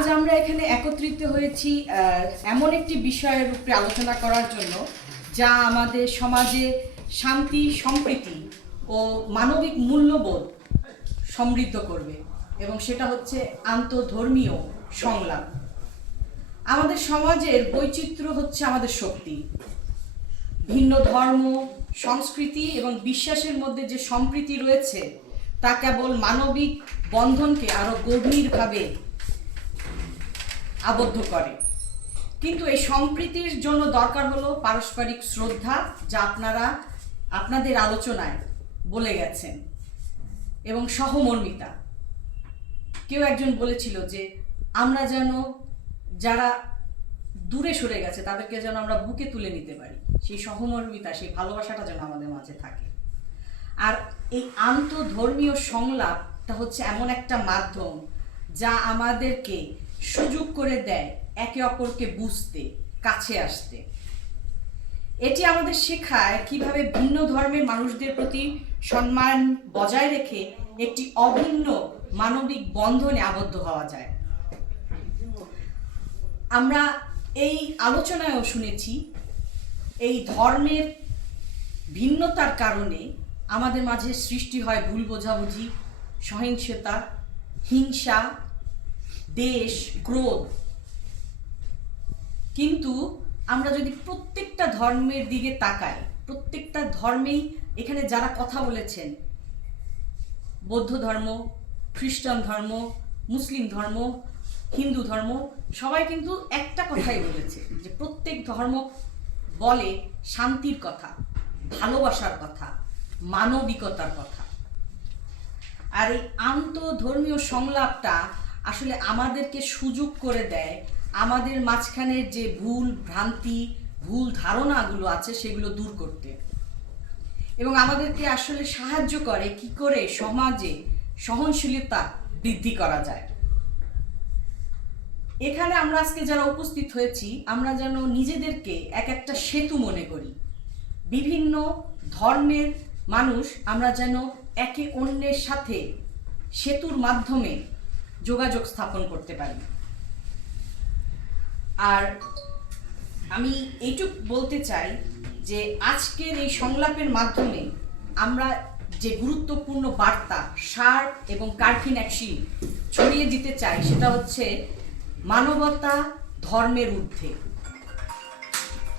আজ আমরা এখানে একত্রিত হয়েছি এমন একটি বিষয়ের উপরে আলোচনা করার জন্য যা আমাদের সমাজে শান্তি, সম্প্রীতি ও মানবিক মূল্যবোধ সমৃদ্ধ করবে, এবং সেটা হচ্ছে আন্তঃধর্মীয় সংলাপ। আমাদের সমাজের বৈচিত্র্য হচ্ছে আমাদের শক্তি। ভিন্ন ধর্ম, সংস্কৃতি এবং বিশ্বাসের মধ্যে যে সম্প্রীতি রয়েছে তা কেবল মানবিক বন্ধনকে আরো গভীরভাবে আবদ্ধ করে। কিন্তু এই সম্প্রীতির জন্য দরকার হলো পারস্পরিক শ্রদ্ধা, যা আপনারা আপনাদের আলোচনায় বলে গেছেন, এবং সহমর্মিতা। কেউ একজন বলেছিল যে আমরা যেন যারা দূরে সরে গেছে তাদেরকে যেন আমরা বুকে তুলে নিতে পারি, সেই সহমর্মিতা, সেই ভালোবাসাটা যেন আমাদের মাঝে থাকে। আর এই আন্তঃধর্মীয় সংলাপটা হচ্ছে এমন একটা মাধ্যম যা আমাদেরকে সুযোগ করে দেয় একে অপরকে বুঝতে, কাছে আসতে। এটি আমাদের শেখায় কিভাবে ভিন্ন ধর্মের মানুষদের প্রতি সম্মান বজায় রেখে একটি অভিন্ন মানবিক বন্ধনে আবদ্ধ হওয়া যায়। আমরা এই আলোচনায়ও শুনেছি এই ধর্মের ভিন্নতার কারণে আমাদের মাঝে সৃষ্টি হয় ভুল বোঝাবুঝি, সহিংসতা, হিংসা, দেশ, ক্রোধ। কিন্তু আমরা যদি প্রত্যেকটা ধর্মের দিকে তাকাই, প্রত্যেকটা ধর্মেই এখানে যারা কথা বলেছেন, বৌদ্ধ ধর্ম, খ্রিস্টান ধর্ম, মুসলিম ধর্ম, হিন্দু ধর্ম, সবাই কিন্তু একটা কথাই বলেছে যে প্রত্যেক ধর্ম বলে শান্তির কথা, ভালোবাসার কথা, মানবিকতার কথা। আর এই আন্তঃধর্মীয় সংলাপটা আসলে আমাদেরকে সুযোগ করে দেয় আমাদের মাঝখানের যে ভুল ভ্রান্তি, ভুল ধারণাগুলো আছে সেগুলো দূর করতে, এবং আমাদেরকে আসলে সাহায্য করে কি করে সমাজে সহনশীলতা বৃদ্ধি করা যায়। এখানে আমরা আজকে যারা উপস্থিত হয়েছি, আমরা যেন নিজেদেরকে এক একটা সেতু মনে করি। বিভিন্ন ধর্মের মানুষ আমরা যেন একে অন্যের সাথে সেতুর মাধ্যমে যোগাযোগ স্থাপন করতে পারি। আর আমি এইটুক বলতে চাই যে আজকের এই সংলাপের মাধ্যমে আমরা যে গুরুত্বপূর্ণ বার্তা, সার এবং কার্কিন অ্যাকশন ছড়িয়ে দিতে চাই, সেটা হচ্ছে মানবতা ধর্মের ঊর্ধ্বে।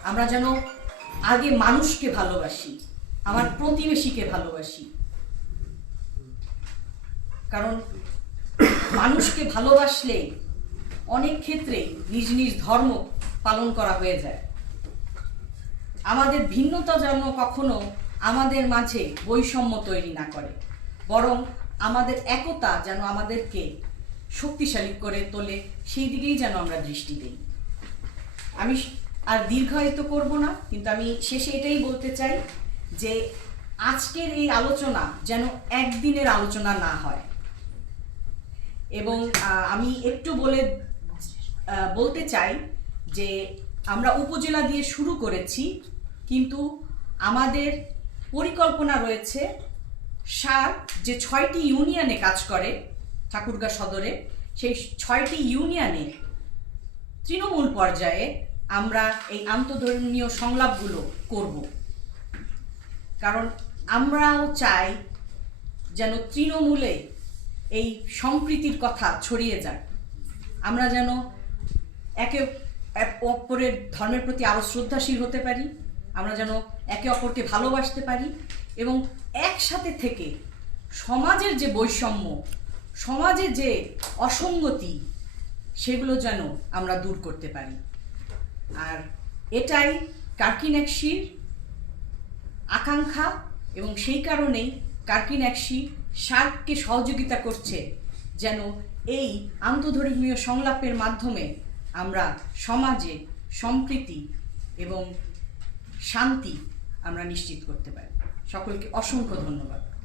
আমরা যেন আগে মানুষকে ভালোবাসি, আমার প্রতিবেশীকে ভালোবাসি, কারণ মানুষকে ভালোবাসলে অনেক ক্ষেত্রে নিজ নিজ ধর্ম পালন করা হয়ে যায়। আমাদের ভিন্নতা যেন কখনো আমাদের মাঝে বৈষম্য তৈরি না করে, বরং আমাদের একতা যেন আমাদেরকে শক্তিশালী করে তোলে, সেই দিকেই যেন আমরা দৃষ্টি দিই। আমি আর দীর্ঘায়িত করব না, কিন্তু আমি শেষে এটাই বলতে চাই যে আজকের এই আলোচনা যেন একদিনের আলোচনা না হয়। এবং আমি একটু বলতে চাই যে আমরা উপজেলা দিয়ে শুরু করেছি, কিন্তু আমাদের পরিকল্পনা রয়েছে যে 6টি ইউনিয়নে কাজ করে ঠাকুরগাঁ সদরে, সেই 6টি ইউনিয়নে তৃণমূল পর্যায়ে আমরা এই আন্তঃধর্মীয় সংলাপগুলো করব। কারণ আমরাও চাই যেন তৃণমূলে এই সম্প্রীতির কথা ছড়িয়ে যায়, আমরা যেন একে অপরের ধর্মের প্রতি আরও শ্রদ্ধাশীল হতে পারি, আমরা যেন একে অপরকে ভালোবাসতে পারি, এবং একসাথে থেকে সমাজের যে বৈষম্য, সমাজে যে অসঙ্গতি, সেগুলো যেন আমরা দূর করতে পারি। আর এটাই কার্কিন অ্যাকশির আকাঙ্ক্ষা, এবং সেই কারণেই কার্কিন অ্যাকশি সার্ককে সহযোগিতা করছে যেন এই আন্তঃধর্মীয় সংলাপের মাধ্যমে আমরা সমাজে সম্প্রীতি এবং শান্তি আমরা নিশ্চিত করতে পারি। সকলকে অসংখ্য ধন্যবাদ।